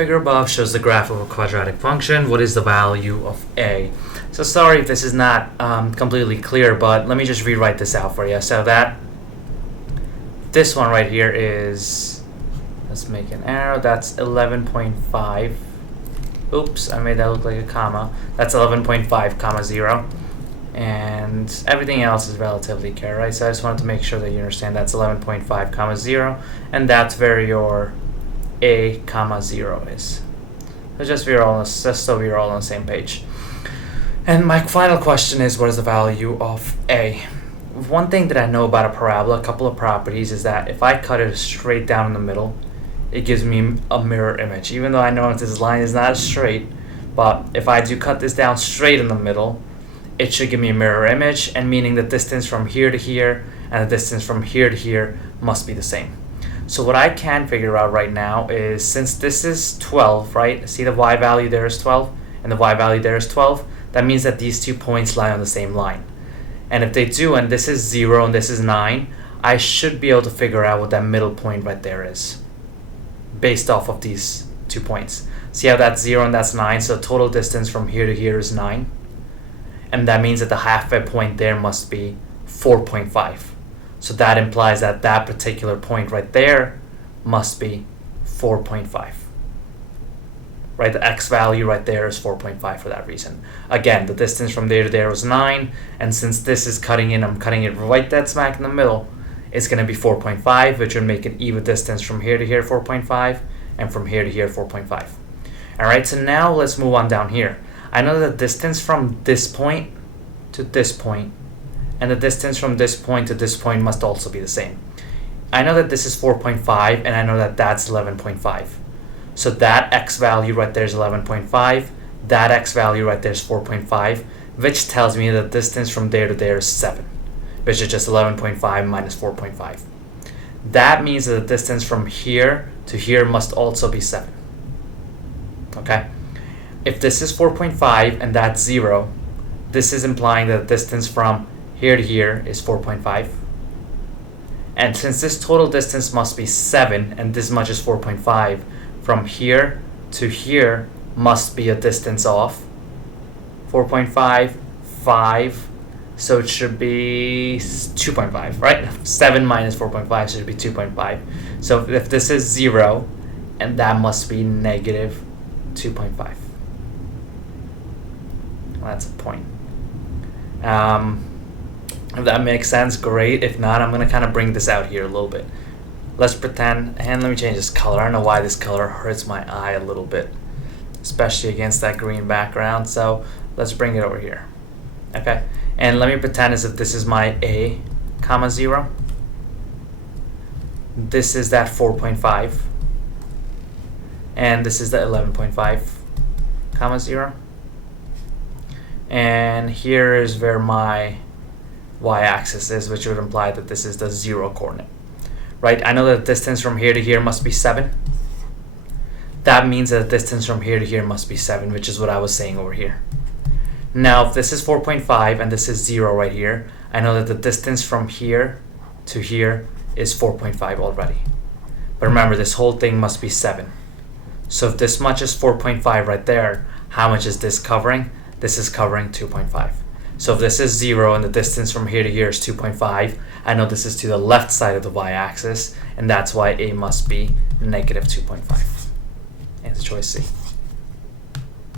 figure above shows the graph of a quadratic function. What is the value of a? So sorry if this is not completely clear, but let me just rewrite this out for you. So this one right here is, let's make an arrow, that's 11.5. Oops, I made that look like a comma. That's 11.5 comma 0. And everything else is relatively clear, right? So I just wanted to make sure that you understand that's 11.5 comma 0, and that's where your a comma 0 is. So just so we're all on the same page. And my final question is, what is the value of a? One thing that I know about a parabola, a couple of properties, is that if I cut it straight down in the middle, it gives me a mirror image. Even though I know this line is not straight, but if I do cut this down straight in the middle, it should give me a mirror image, and meaning the distance from here to here and the distance from here to here must be the same. So what I can figure out right now is, since this is 12, right? See the y value there is 12 and the y value there is 12. That means that these 2 points lie on the same line. And if they do, and this is 0 and this is 9, I should be able to figure out what that middle point right there is based off of these 2 points. See how that's 0 and that's 9, so total distance from here to here is 9. And that means that the halfway point there must be 4.5. So that implies that that particular point right there must be 4.5. Right, the x value right there is 4.5 for that reason. Again, the distance from there to there was 9, and since this is cutting in, I'm cutting it right dead smack in the middle, it's going to be 4.5, which would make an even distance from here to here 4.5, and from here to here 4.5. Alright, so now let's move on down here. I know the distance from this point to this point, and the distance from this point to this point must also be the same. I know that this is 4.5, and I know that that's 11.5. So that x value right there is 11.5, that x value right there is 4.5, which tells me the distance from there to there is 7, which is just 11.5 minus 4.5. That means that the distance from here to here must also be 7. Okay? If this is 4.5 and that's 0, this is implying that the distance from here to here is 4.5. And since this total distance must be 7 and this much is 4.5, from here to here must be a distance of 4.5, 5, so it should be 2.5, right? 7 minus 4.5 should be 2.5. So if this is 0, and that must be negative 2.5. That's a point. If that makes sense, great. If not, I'm going to kind of bring this out here a little bit. Let's pretend, and let me change this color. I don't know why this color hurts my eye a little bit, especially against that green background. So let's bring it over here. Okay, and let me pretend as if this is my a comma 0. This is that 4.5. And this is the 11.5 comma 0. And here is where my y-axis is, which would imply that this is the 0 coordinate. Right? I know that the distance from here to here must be 7. That means that the distance from here to here must be 7, which is what I was saying over here. Now, if this is 4.5 and this is 0 right here, I know that the distance from here to here is 4.5 already. But remember, this whole thing must be 7. So if this much is 4.5 right there, how much is this covering? This is covering 2.5. So if this is 0 and the distance from here to here is 2.5, I know this is to the left side of the y-axis, and that's why a must be negative 2.5. Answer choice C.